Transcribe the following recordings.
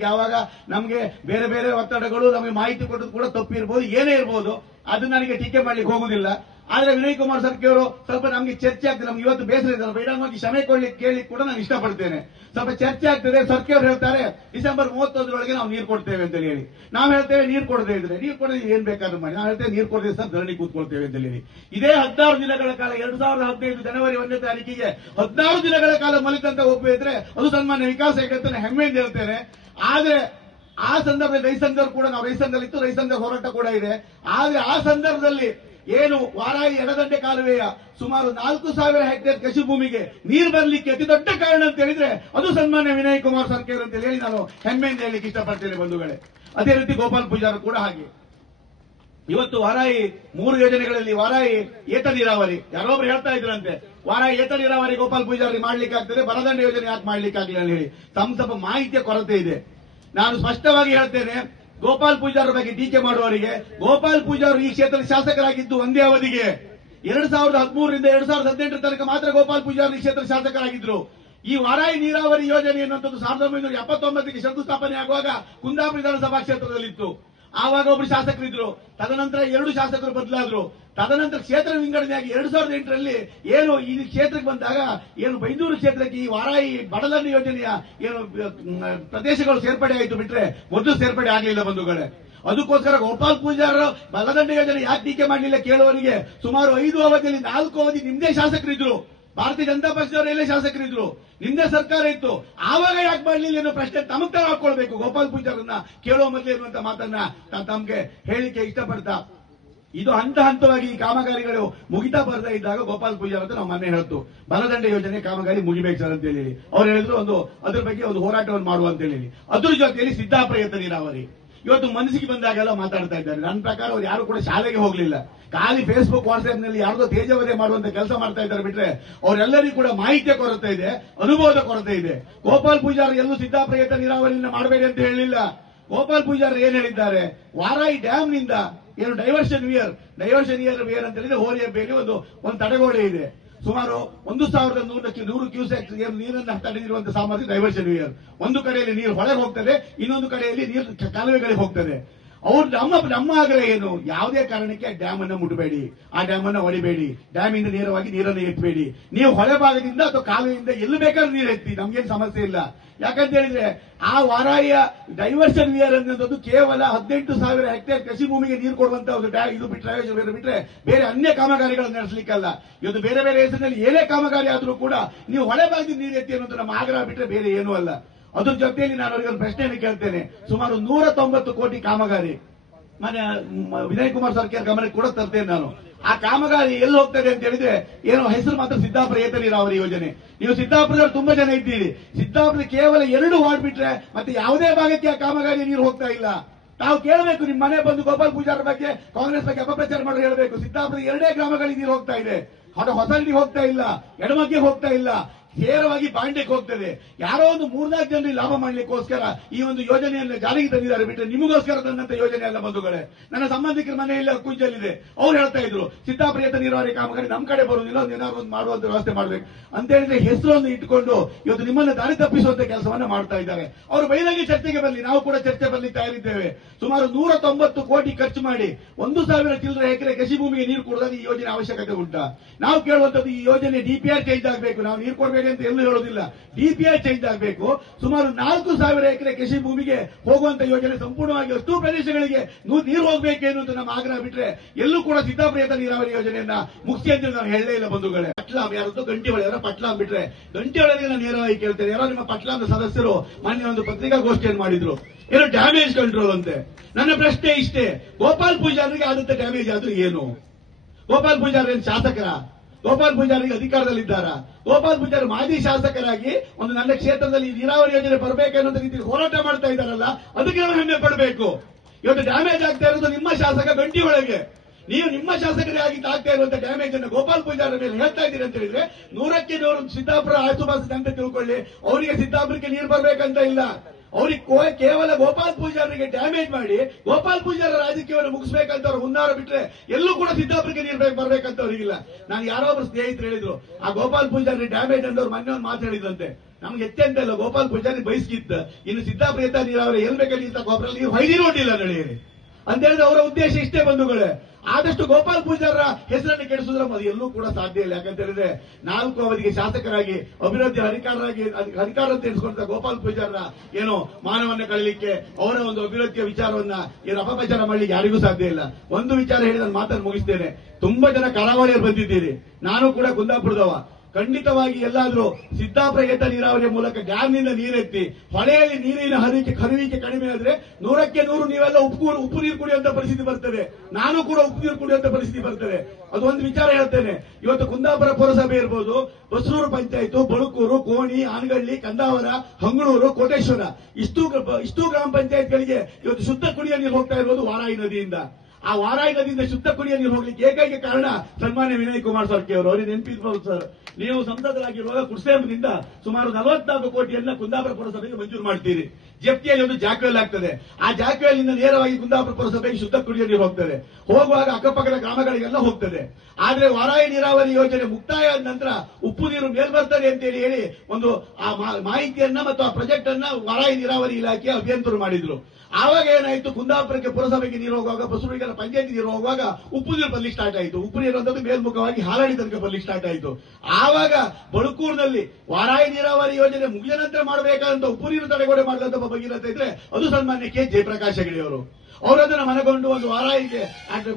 ಮಾಡ್ಲಿಕ್ಕೆ ಯಾವಾಗ ನಮಗೆ ಬೇರೆ ಬೇರೆ ಒತ್ತಡಗಳು ನಮಗೆ ಮಾಹಿತಿ ಕೊಟ್ಟದ್ದು ಕೂಡ ತಪ್ಪಿರ್ಬೋದು, ಏನೇ ಇರ್ಬೋದು, ಅದು ನನಗೆ ಟೀಕೆ ಮಾಡ್ಲಿಕ್ಕೆ ಹೋಗುದಿಲ್ಲ. ಆದ್ರೆ ವಿನಯ್ ಕುಮಾರ್ ಸರ್ಕಿ ಅವರು ಸ್ವಲ್ಪ ನಮಗೆ ಚರ್ಚೆ ಆಗ್ತದೆ, ನಮ್ಗೆ ಇವತ್ತು ಬೇಸರ ಇದೆ, ಬಹಿರಂಗವಾಗಿ ಕ್ಷಮೆ ಕೇಳಿ ಕೂಡ ನಾನು ಇಷ್ಟಪಡ್ತೇನೆ. ಸ್ವಲ್ಪ ಚರ್ಚೆ ಆಗ್ತದೆ. ಸರ್ಕಿ ಅವರು ಹೇಳ್ತಾರೆ ಡಿಸೆಂಬರ್ 31 ನಾವು ನೀರು ಕೊಡ್ತೇವೆ ಅಂತ ಹೇಳಿ, ನಾವು ಹೇಳ್ತೇವೆ ನೀರು ಕೊಡದೇ ಇದ್ರೆ ನೀರು ಕೊಡದೆ ಏನ್ ಬೇಕಾದ್ರೂ ಮಾಡಿ, ನಾವು ಹೇಳ್ತೇವೆ ನೀರು ಕೊಡದೆ ಸರ್ ಧರಣಿ ಕೂತ್ಕೊಳ್ತೇವೆ ಅಂತ ಹೇಳಿ. ಇದೇ 16 ದಿನಗಳ ಕಾಲ 2015 ಜನವರಿ 1ನೇ ತಾರೀಕಿಗೆ 16 ದಿನಗಳ ಕಾಲ ಮಲಿತಂತ ಒಬ್ಬ ಇದ್ರೆ ಅದು ಸನ್ಮಾನ್ಯ ವಿಕಾಸ್ ಹೆಗಡೆ ಹೆಮ್ಮೆಯಿಂದ ಹೇಳ್ತೇನೆ. ಆದ್ರೆ ಆ ಸಂದರ್ಭದಲ್ಲಿ ರೈಸಂಘರು ಕೂಡ, ನಾವು ರೈಸಂಘದಲ್ಲಿತ್ತು, ರೈಸಂಘ ಹೋರಾಟ ಕೂಡ ಇದೆ. ಆದ್ರೆ ಆ ಸಂದರ್ಭದಲ್ಲಿ ಏನು ವಾರಾಯಿ ಎಡದಂಡೆ ಕಾಲುವೆಯ ಸುಮಾರು 4,000 ಹೆಕ್ಟೇರ್ ಕೃಷಿ ಭೂಮಿಗೆ ನೀರು ಬರಲಿಕ್ಕೆ ಅತಿ ದೊಡ್ಡ ಕಾರಣ ಅಂತ ಹೇಳಿದ್ರೆ ಅದು ಸನ್ಮಾನ್ಯ ವಿನಯ್ ಕುಮಾರ್ ಸರ್ಕೇರ್ ಅಂತ ಹೇಳಿ ನಾನು ಹೆಮ್ಮೆಯಿಂದ ಹೇಳಲಿಕ್ಕೆ ಇಷ್ಟಪಡ್ತೇನೆ ಬಂಧುಗಳೇ. ಅದೇ ರೀತಿ ಗೋಪಾಲ್ ಪೂಜಾರ್ ಕೂಡ ಹಾಗೆ. ಇವತ್ತು ವಾರಾಯಿ 3 ಯೋಜನೆಗಳಲ್ಲಿ ವಾರಾಯಿ ಏತ ನೀರಾವರಿ, ಯಾರೊಬ್ರು ಹೇಳ್ತಾ ಇದ್ರಂತೆ ವಾರಾಯಿ ಏತ ನೀರಾವರಿ ಗೋಪಾಲ್ ಪೂಜಾರಿ ಮಾಡ್ಲಿಕ್ಕೆ ಆಗ್ತದೆ, ಬರದಂಡೆ ಯೋಜನೆ ಯಾಕೆ ಮಾಡ್ಲಿಕ್ಕೆ ಆಗಲಿಲ್ಲ ಅಂತ ಹೇಳಿ ಸ್ವಲ್ಪ ಮಾಹಿತಿಯ ಕೊರತೆ ಇದೆ. ನಾನು ಸ್ಪಷ್ಟವಾಗಿ ಹೇಳ್ತೇನೆ, ಗೋಪಾಲ್ ಪೂಜಾರ್ ಬಗ್ಗೆ ಟೀಕೆ ಮಾಡುವವರಿಗೆ, ಗೋಪಾಲ್ ಪೂಜಾರ್ ಈ ಕ್ಷೇತ್ರದ ಶಾಸಕರಾಗಿದ್ದು ಒಂದೇ ಅವಧಿಗೆ 2013ರಿಂದ 2018 ತನಕ ಮಾತ್ರ ಗೋಪಾಲ್ ಪೂಜಾರ್ ಈ ಕ್ಷೇತ್ರದ ಶಾಸಕರಾಗಿದ್ರು. ಈ ವಾರಾಯಿ ನೀರಾವರಿ ಯೋಜನೆ ಎನ್ನುವಂಥದ್ದು 1979ಕ್ಕೆ ಶಂಕುಸ್ಥಾಪನೆ ಆಗುವಾಗ ಕುಂದಾಪುರ ವಿಧಾನಸಭಾ ಕ್ಷೇತ್ರದಲ್ಲಿತ್ತು. ಆವಾಗ ಒಬ್ರು ಶಾಸಕರಿದ್ರು, ತದನಂತರ 2 ಶಾಸಕರು ಬದಲಾದ್ರು. ತದನಂತರ ಕ್ಷೇತ್ರ ವಿಂಗಡಣೆಯಾಗಿ 2008ರಲ್ಲಿ ಏನು ಈ ಕ್ಷೇತ್ರಕ್ಕೆ ಬಂದಾಗ ಏನು ಬೈಂದೂರು ಕ್ಷೇತ್ರಕ್ಕೆ ಈ ವಾರಾಯಿ ಬಡದಂಡೆ ಯೋಜನೆಯ ಏನು ಪ್ರದೇಶಗಳು ಸೇರ್ಪಡೆ ಆಯಿತು ಬಿಟ್ರೆ ಮೊದಲು ಸೇರ್ಪಡೆ ಆಗಲಿಲ್ಲ ಬಂಧುಗಳೇ. ಅದಕ್ಕೋಸ್ಕರ ಗೋಪಾಲ್ ಪೂಜಾರ್ ಬಲದಂಡೆ ಯೋಜನೆ ಯಾಕೆ ಟೀಕೆ ಮಾಡಲಿಲ್ಲ ಕೇಳುವವರಿಗೆ, ಸುಮಾರು 5 ಅವಧಿಯಲ್ಲಿ 4 ಅವಧಿ ನಿಮ್ದೇ ಶಾಸಕರಿದ್ರು, ಭಾರತೀಯ ಜನತಾ ಪಕ್ಷದವರೆಲ್ಲೇ ಶಾಸಕರಿದ್ರು, ನಿಮ್ದೇ ಸರ್ಕಾರ ಇತ್ತು, ಆವಾಗ ಯಾಕೆ ಮಾಡಲಿಲ್ಲ ಅನ್ನೋ ಪ್ರಶ್ನೆ ತಮಗೆ ತಾವು ಹಾಕೊಳ್ಬೇಕು. ಗೋಪಾಲ್ ಪೂಜಾರನ್ನ ಕೇಳುವ ಮೊದಲೇ ಇರುವಂತಹ ಮಾತನ್ನ ನಾನು ತಮಗೆ ಹೇಳಿಕೆ ಇಷ್ಟಪಡ್ತಾ, ಇದು ಹಂತವಾಗಿ ಈ ಕಾಮಗಾರಿಗಳು ಮುಗಿತಾ ಬರ್ತಾ ಇದ್ದಾಗ ಗೋಪಾಲ್ ಪೂಜಾರ್ ಅಂತ ನಾವು ಮೊನ್ನೆ ಹೇಳ್ತು ಬಲದಂಡೆ ಯೋಜನೆ ಕಾಮಗಾರಿ ಮುಗಿಬೇಕು ಸರ್ ಅಂತ ಹೇಳಿ ಅವ್ರು ಹೇಳಿದ್ರು, ಅದ್ರ ಬಗ್ಗೆ ಒಂದು ಹೋರಾಟವನ್ನು ಮಾಡುವ ಅಂತ ಹೇಳಿ. ಅದ್ರ ಜೊತೆಯಲ್ಲಿ ಸಿದ್ದಾಪುರ ಏತ ನೀರಾವರಿ ಇವತ್ತು ಮನಸ್ಸಿಗೆ ಬಂದಾಗೆಲ್ಲ ಮಾತಾಡ್ತಾ ಇದ್ದಾರೆ. ನನ್ನ ಪ್ರಕಾರ ಅವ್ರು ಯಾರು ಕೂಡ ಶಾಲೆಗೆ ಹೋಗ್ಲಿಲ್ಲ, ಖಾಲಿ ಫೇಸ್ಬುಕ್ ವಾಟ್ಸ್ಆಪ್ ನಲ್ಲಿ ಯಾರ್ದೋ ತೇಜವಧೆ ಮಾಡುವಂತ ಕೆಲಸ ಮಾಡ್ತಾ ಇದ್ದಾರೆ ಬಿಟ್ರೆ ಅವರೆಲ್ಲರಿಗೂ ಕೂಡ ಮಾಹಿತಿಯ ಕೊರತೆ ಇದೆ, ಅನುಭವದ ಕೊರತೆ ಇದೆ. ಗೋಪಾಲ್ ಪೂಜಾರ್ ಎಲ್ಲೂ ಸಿದ್ದಾಪುರ ಏತ ನೀರಾವರಿಯಿಂದ ಮಾಡಬೇಡಿ ಅಂತ ಹೇಳಿಲ್ಲ. ಗೋಪಾಲ್ ಪೂಜಾರ್ ಏನ್ ಹೇಳಿದ್ದಾರೆ, ವಾರಾಯಿ ಡ್ಯಾಮ್ ನಿಂದ ಏನು ಡೈವರ್ಷನ್ ವಿಯರ್ ಅಂತ ಹೇಳಿದ್ರೆ ಹೋರಿಯಬ್ಬೆಯಲ್ಲಿ ಒಂದು ತಡೆಗೋಡೆ ಇದೆ, ಸುಮಾರು 1100 ಕ್ಯೂಸೆಕ್ ನೀರನ್ನು ತಡೆದಿರುವಂತಹ ಸಾಮರ್ಥ್ಯ ಡೈವರ್ಷನ್ ವಿಯರ್. ಒಂದು ಕಡೆಯಲ್ಲಿ ನೀರು ಹೊಳೆಗೆ ಹೋಗ್ತದೆ, ಇನ್ನೊಂದು ಕಡೆಯಲ್ಲಿ ನೀರು ಕಾಲುವೆಗಳಿಗೆ ಹೋಗ್ತದೆ. ಅವ್ರು ನಮ್ಮ ಆಗ್ರಹ ಏನು, ಯಾವುದೇ ಕಾರಣಕ್ಕೆ ಡ್ಯಾಮ್ ಅನ್ನ ಮುಟ್ಟಬೇಡಿ, ಆ ಡ್ಯಾಮ್ ಅನ್ನ ಹೊಡಿಬೇಡಿ, ಡ್ಯಾಮ್ ಇಂದ ನೇರವಾಗಿ ನೀರನ್ನು ಎತ್ತಬೇಡಿ. ನೀವು ಹೊಳೆ ಭಾಗದಿಂದ ಅಥವಾ ಕಾಲುವೆಯಿಂದ ಎಲ್ಲಿ ಬೇಕಾದ್ರೂ ನೀರು ಎತ್ತಿ, ನಮ್ಗೇನು ಸಮಸ್ಯೆ ಇಲ್ಲ. ಯಾಕಂತ ಹೇಳಿದ್ರೆ ಆ ವಾರಾಯಿಯ ಡೈವರ್ಷನ್ ವಿಯರ್ ಅನ್ನೋದು ಕೇವಲ 18,000 ಹೆಕ್ಟೇರ್ ಕೃಷಿ ಭೂಮಿಗೆ ನೀರು ಕೊಡುವಂತ ಒಂದು ಇದು ಬಿಟ್ರೆ ಬೇರೆ ಅನ್ಯ ಕಾಮಗಾರಿಗಳನ್ನು ನಡೆಸಲಿಕ್ಕಲ್ಲ. ಇವತ್ತು ಬೇರೆ ಬೇರೆ ಹೆಸರಿನಲ್ಲಿ ಏನೇ ಕಾಮಗಾರಿ ಆದ್ರೂ ಕೂಡ ನೀವು ಹೊಳೆ ಭಾಗದಿಂದ ನೀರು ಎತ್ತಿ ಅನ್ನೋದು ನಮ್ಮ ಆಗ್ರಹ ಬಿಟ್ರೆ ಬೇರೆ ಏನೂ ಅಲ್ಲ. ಅದ್ರ ಜೊತೆಯಲ್ಲಿ ನಾನು ಅವರಿಗೆ ಒಂದು ಪ್ರಶ್ನೆಯನ್ನು ಕೇಳ್ತೇನೆ. ಸುಮಾರು 190 ಕೋಟಿ ಕಾಮಗಾರಿ ಮನೆ ವಿನಯ್ ಕುಮಾರ್ ಸರ್ಕಾರ ಗಮನಕ್ಕೆ ಕೂಡ ತರ್ತೇನೆ ನಾನು. ಆ ಕಾಮಗಾರಿ ಎಲ್ಲಿ ಹೋಗ್ತದೆ ಅಂತ ಹೇಳಿದ್ರೆ ಏನೋ ಹೆಸರು ಮಾತ್ರ ಸಿದ್ದಾಪುರ ಏತ ನೀರಾವರಿ ಯೋಜನೆ. ನೀವು ಸಿದ್ದಾಪುರದಲ್ಲಿ ತುಂಬಾ ಜನ ಇದ್ದೀರಿ, ಸಿದ್ದಾಪುರ ಕೇವಲ 2 ವಾರ್ಡ್ ಬಿಟ್ರೆ ಮತ್ತೆ ಯಾವುದೇ ಭಾಗಕ್ಕೆ ಆ ಕಾಮಗಾರಿ ನೀರು ಹೋಗ್ತಾ ಇಲ್ಲ. ತಾವು ಕೇಳಬೇಕು, ನಿಮ್ಮ ಮನೆ ಬಂದು ಗೋಪಾಲ್ ಪೂಜಾರ್ ಬಗ್ಗೆ ಕಾಂಗ್ರೆಸ್ ಬಗ್ಗೆ ಅಪಪ್ರಚಾರ ಮಾಡಿ ಹೇಳಬೇಕು. ಸಿದ್ದಾಪುರ 2 ಗ್ರಾಮಗಳಿಗೆ ನೀರು ಹೋಗ್ತಾ ಇದೆ, ಹೊಸಳ್ಳಿ ಹೋಗ್ತಾ ಇಲ್ಲ, ಎಡಮಗ್ಗೆ ಹೋಗ್ತಾ ಇಲ್ಲ, ನೇರವಾಗಿ ಬಾಂಡೆಗೆ ಹೋಗ್ತದೆ. ಯಾರೋ ಒಂದು 3-4 ಜನರಿಗೆ ಲಾಭ ಮಾಡಲಿಕ್ಕೋಸ್ಕರ ಈ ಒಂದು ಯೋಜನೆಯನ್ನು ಜಾರಿಗೆ ತಂದಿದ್ದಾರೆ ಬಿಟ್ಟರೆ ನಿಮಗೋಸ್ಕರ ತಂದಂತ ಯೋಜನೆ ಅಲ್ಲ ಬಂಧುಗಳೇ. ನನ್ನ ಸಂಬಂಧಿಕರ ಮನೆಯಲ್ಲಿ ಕುಂಜಲ್ಲಿದೆ, ಅವ್ರು ಹೇಳ್ತಾ ಇದ್ರು ಸಿದ್ದಾಪುರ ಏತ ನೀರಾವರಿ ಕಾಮಗಾರಿ ನಮ್ಮ ಕಡೆ ಬರುವುದಿಲ್ಲ, ಏನಾದ್ರು ಒಂದು ಮಾಡುವಂತ ವ್ಯವಸ್ಥೆ ಮಾಡಬೇಕು ಅಂತ ಹೇಳಿದ್ರೆ ಹೆಸರನ್ನು ಇಟ್ಟುಕೊಂಡು ಇವತ್ತು ನಿಮ್ಮನ್ನು ದಾರಿ ತಪ್ಪಿಸುವಂತ ಕೆಲಸವನ್ನ ಮಾಡ್ತಾ ಇದ್ದಾರೆ. ಅವರು ಬಯಲಾಗಿ ಚರ್ಚೆಗೆ ಬರಲಿ, ನಾವು ಕೂಡ ಚರ್ಚೆ ಬರಲಿಕ್ಕೆ ತಯಾರಿದ್ದೇವೆ. ಸುಮಾರು 190 ಕೋಟಿ ಖರ್ಚು ಮಾಡಿ 1,000 ಚಿಲ್ಲರೆ ಎಕರೆ ಕೃಷಿ ಭೂಮಿಗೆ ನೀರು ಕೊಡೋದು ಈ ಯೋಜನೆ ಅವಶ್ಯಕತೆ ಉಂಟಾ? ನಾವು ಕೇಳುವಂತದ್ದು ಈ ಯೋಜನೆ ಡಿಪಿಆರ್ ಚೇಂಜ್ ಆಗಬೇಕು. ನಾವು ನೀರು ಕೊಡಬೇಕು ಅಂತ ಎಲ್ಲೂ ಹೇಳೋದಿಲ್ಲ, ಡಿಪಿಆರ್ ಚೇಂಜ್ ಆಗಬೇಕು. ಸುಮಾರು 4,000 ಎಕರೆ ಕೃಷಿ ಭೂಮಿಗೆ ಹೋಗುವಂತ ಯೋಜನೆ ಸಂಪೂರ್ಣವಾಗಿ ಅಷ್ಟು ಪ್ರದೇಶಗಳಿಗೆ ನೀರು ಹೋಗಬೇಕೇನು ಅಂತ ನಮ್ಮ ಆಗ್ರಹ ಬಿಟ್ರೆ ಎಲ್ಲೂ ಕೂಡ ಸಿದ್ದಾಪುರ ಏತ ನೀರಾವರಿ ಯೋಜನೆಯನ್ನ ಮುಗಿಸಿ ಅಂತ ನಾವು ಹೇಳಲೇ ಇಲ್ಲ ಬಂಧುಗಳೇ. ಪಟ್ಲಾಂ ಯಾರದ್ದು ಗಂಟಿಹೊಳೆ ಅವರ ಪಟ್ಲಾಂ ಬಿಟ್ರೆ ಗಂಟಿಹೊಳೆಗೆ ನಾನು ನೇರವಾಗಿ ಕೇಳ್ತೇನೆ. ಯಾರೋ ನಿಮ್ಮ ಪಟ್ಲಾಂನ ಸದಸ್ಯರು ಮೊನ್ನೆ ಒಂದು ಪತ್ರಿಕಾಗೋಷ್ಠಿಯನ್ನು ಮಾಡಿದ್ರು, ಏನೋ ಡ್ಯಾಮೇಜ್ ಕಂಟ್ರೋಲ್ ಅಂತೆ. ನನ್ನ ಪ್ರಶ್ನೆ ಇಷ್ಟೇ, ಗೋಪಾಲ್ ಪೂಜಾರಿಗೆ ಆದಂತ ಡ್ಯಾಮೇಜ್ ಆದ್ರೂ ಏನು? ಗೋಪಾಲ್ ಪೂಜಾರ್ ಏನು ಶಾಸಕರ? ಗೋಪಾಲ್ ಪೂಜಾರಿಗೆ ಅಧಿಕಾರದಲ್ಲಿದ್ದಾರ? ಗೋಪಾಲ್ ಪೂಜಾರಿ ಮಾಜಿ ಶಾಸಕರಾಗಿ ಒಂದು ನನ್ನ ಕ್ಷೇತ್ರದಲ್ಲಿ ನೀರಾವರಿ ಯೋಜನೆ ಬರಬೇಕನ್ನೋ ರೀತಿಯಲ್ಲಿ ಹೋರಾಟ ಮಾಡ್ತಾ ಇದ್ದಾರಲ್ಲ, ಅದಕ್ಕೆ ನಾವು ಹೆಮ್ಮೆ ಪಡಬೇಕು. ಇವತ್ತು ಡ್ಯಾಮೇಜ್ ಆಗ್ತಾ ಇರೋದು ನಿಮ್ಮ ಶಾಸಕ ಗಂಟಿಹೊಳೆಗೆ. ನೀವು ನಿಮ್ಮ ಶಾಸಕರೇ ಆಗಿ ಆಗ್ತಾ ಇರುವಂತಹ ಡ್ಯಾಮೇಜ್ ಅನ್ನು ಗೋಪಾಲ್ ಪೂಜಾರ ಮೇಲೆ ಹೇಳ್ತಾ ಇದ್ದೀರಿ ಅಂತ ಹೇಳಿದ್ರೆ 100ಕ್ಕೆ 100 ಸಿದ್ದಾಪುರ ಆಸುಪಾಸು ಅಂತ ತಿಳ್ಕೊಳ್ಳಿ. ಅವರಿಗೆ ಸಿದ್ದಾಪುರಕ್ಕೆ ನೀರು ಬರಬೇಕಂತ ಇಲ್ಲ, ಅವ್ರಿಗೆ ಕೇವಲ ಗೋಪಾಲ್ ಪೂಜಾರಿಗೆ ಡ್ಯಾಮೇಜ್ ಮಾಡಿ ಗೋಪಾಲ್ ಪೂಜಾರ ರಾಜಕೀಯವನ್ನು ಮುಗಿಸಬೇಕಂತ ಅವ್ರು ಹುನ್ನಾರ ಬಿಟ್ರೆ ಎಲ್ಲೂ ಕೂಡ ಸಿದ್ದಾಪುರಕ್ಕೆ ನೀರು ಬರ್ಬೇಕಂತ ಅವ್ರಿಗಿಲ್ಲ. ನಾನು ಯಾರೋ ಒಬ್ಬರು ಸ್ನೇಹಿತರು ಹೇಳಿದ್ರು, ಆ ಗೋಪಾಲ್ ಪೂಜಾರಿ ಡ್ಯಾಮೇಜ್ ಅಂದವ್ರು ಮೊನ್ನೆ ಒಂದು ಮಾತು ಹೇಳಿದ್ರಂತೆ, ನಮ್ಗೆ ಎತ್ತೆಂತ ಇಲ್ಲ, ಗೋಪಾಲ್ ಪೂಜಾರಿ ಬಯಸ್ಕಿತ್ತ, ಇನ್ನು ಸಿದ್ದಾಪುರ ನೀರಾವರಿ ಎಲ್ ಬೇಕಾದ್ರೆ ಇಂಥ ಗೊಬ್ಬರ ನೀವು ಹೊಯ್ದಿರೋಟಿಲ್ಲ ನಡೆಯಿರಿ ಅಂತ ಹೇಳಿದ್ರೆ ಅವರ ಉದ್ದೇಶ ಇಷ್ಟೇ ಬಂಧುಗಳೇ. ಆದಷ್ಟು ಗೋಪಾಲ್ ಪೂಜಾರ ಹೆಸರನ್ನು ಕೆಡಿಸಿದ್ರೆ ಅದು ಎಲ್ಲೂ ಕೂಡ ಸಾಧ್ಯ ಇಲ್ಲ. ಯಾಕಂತ ಹೇಳಿದ್ರೆ 4 ಅವಧಿಗೆ ಶಾಸಕರಾಗಿ ಅಭಿವೃದ್ಧಿ ಅಧಿಕಾರ ಅಂತ ಎಣಿಸ್ಕೊಂಡ ಗೋಪಾಲ್ ಪೂಜಾರ ಏನು ಮಾನವನ್ನ ಕಳಲಿಕ್ಕೆ, ಅವರ ಒಂದು ಅಭಿವೃದ್ಧಿಯ ವಿಚಾರವನ್ನ ಏನು ಅಪಪ್ರಚಾರ ಮಾಡಲಿಕ್ಕೆ ಯಾರಿಗೂ ಸಾಧ್ಯ ಇಲ್ಲ. ಒಂದು ವಿಚಾರ ಹೇಳಿ ನಾನು ಮಾತನ್ನು ಮುಗಿಸ್ತೇನೆ. ತುಂಬಾ ಜನ ಕರಾವಳಿಯಲ್ಲಿ ಬಂದಿದ್ದೀರಿ, ನಾನು ಕೂಡ ಕುಂದಾಪುರದವ. ಖಂಡಿತವಾಗಿ ಎಲ್ಲಾದ್ರೂ ಸಿದ್ದಾಪುರ ಏತ ನೀರಾವರಿಯ ಮೂಲಕ ಡ್ಯಾಮ್ನಿಂದ ನೀರೆತ್ತಿ ಹೊಳೆಯಲ್ಲಿ ನೀರಿನ ಹರಿವಿಕೆ ಕಡಿಮೆ ಆದ್ರೆ 100ಕ್ಕೆ 100 ನೀವೆಲ್ಲ ಉಪ್ಪು ನೀರು ಕುಡಿಯುವಂತ ಪರಿಸ್ಥಿತಿ ಬರ್ತದೆ. ನಾನು ಕೂಡ ಉಪ್ಪು ನೀರು ಕುಡಿಯುವಂತ ಪರಿಸ್ಥಿತಿ ಬರ್ತದೆ. ಅದೊಂದು ವಿಚಾರ ಹೇಳ್ತೇನೆ. ಇವತ್ತು ಕುಂದಾಪುರ ಪುರಸಭೆ ಇರ್ಬೋದು, ಬಸರೂರು ಪಂಚಾಯತ್, ಬಳುಕೂರು, ಕೋಣಿ, ಆನಗಳ್ಳಿ, ಕಂದಾವರ, ಹಂಗಳೂರು, ಕೋಟೇಶ್ವರ ಇಷ್ಟು ಗ್ರಾಮ ಪಂಚಾಯತ್ಗಳಿಗೆ ಇವತ್ತು ಶುದ್ಧ ಕುಡಿಯುವ ನೀರು ಹೋಗ್ತಾ ಇರೋದು ವಾರಾಯಿ ನದಿಯಿಂದ. ಆ ವಾರಾಯಿ ನದಿಯಿಂದ ಶುದ್ಧ ಕುಡಿಯುವ ನೀರು ಹೋಗ್ಲಿಕ್ಕೆ ಏಕೈಕ ಕಾರಣ ಸನ್ಮಾನ್ಯ ವಿನಯ್ ಕುಮಾರ್ ಸರ್ಕಿ ಅವರು. ಅವರಿಗೆ ನೆನಪಿರ್ಬೋದು ಸರ್, ನೀವು ಸಂಸದರಾಗಿರುವಾಗ ಕುಡ್ಸೇಮದಿಂದ ಸುಮಾರು 44 ಕೋಟಿಯನ್ನ ಕುಂದಾಪುರ ಪುರಸಭೆಗೆ ಮಂಜೂರು ಮಾಡ್ತೀರಿ. ಜಪ್ತಿಯಲ್ಲಿ ಒಂದು ಜಾಕ್ವೆಲ್ ಆಗ್ತದೆ. ಆ ಜಾಕ್ವೆಲ್ನಿಂದ ನೇರವಾಗಿ ಕುಂದಾಪುರ ಪುರಸಭೆಗೆ ಶುದ್ಧ ಕುಡಿಯುವ ನೀರು ಹೋಗ್ತದೆ. ಹೋಗುವಾಗ ಅಕ್ಕಪಕ್ಕದ ಗ್ರಾಮಗಳಿಗೆಲ್ಲ ಹೋಗ್ತದೆ. ಆದ್ರೆ ವಾರಾಯಿ ನೀರಾವರಿ ಯೋಜನೆ ಮುಕ್ತಾಯ ಆದ ನಂತರ ಉಪ್ಪು ನೀರು ಮೇಲ್ಬರ್ತದೆ ಅಂತೇಳಿ ಹೇಳಿ ಒಂದು ಆ ಮಾಹಿತಿಯನ್ನ ಮತ್ತು ಆ ಪ್ರಾಜೆಕ್ಟ್ ಅನ್ನ ವಾರಾಯಿ ನೀರಾವರಿ ಇಲಾಖೆ ಅಭಿಯಂತರು ಮಾಡಿದ್ರು. ಆವಾಗ ಏನಾಯ್ತು, ಕುಂದಾಪುರಕ್ಕೆ ಪುರಸಭೆಗೆ ನೀರು ಹೋಗುವಾಗ, ಬಸವಳಿಗೆರ ಪಂಚಾಯತಿ ನೀರು ಹೋಗುವಾಗ ಉಪ್ಪು ನೀರು ಬರ್ಲಿಕ್ಕೆ ಸ್ಟಾರ್ಟ್ ಆಯಿತು. ಉಪ್ಪು ನೀರು ಅಂತದ್ದು ಮೇಲ್ಮುಖವಾಗಿ ಹಾಲಾಡಿ ತನಕ ಬರ್ಲಿಕ್ಕೆ ಸ್ಟಾರ್ಟ್ ಆಯಿತು. ಆವಾಗ ಬಳುಕೂರಿನಲ್ಲಿ ವಾರಾಯಿ ನೀರಾವರಿ ಯೋಜನೆ ಮುಗಿದ ನಂತರ ಮಾಡಬೇಕಾದಂತ ಉಪ್ಪು ನೀರು ತಡೆಗೋಡೆ ಮಾಡಿದಂತ ಭಗೀರಥ ಇದ್ರೆ ಅದು ಸನ್ಮಾನ್ಯ ಕೆ ಜಯಪ್ರಕಾಶ್ ಹೆಗಡೆ ಅವರು. ಅವರದನ್ನ ಮನಗೊಂಡು ಒಂದು ವಾರಾಯಿಗೆ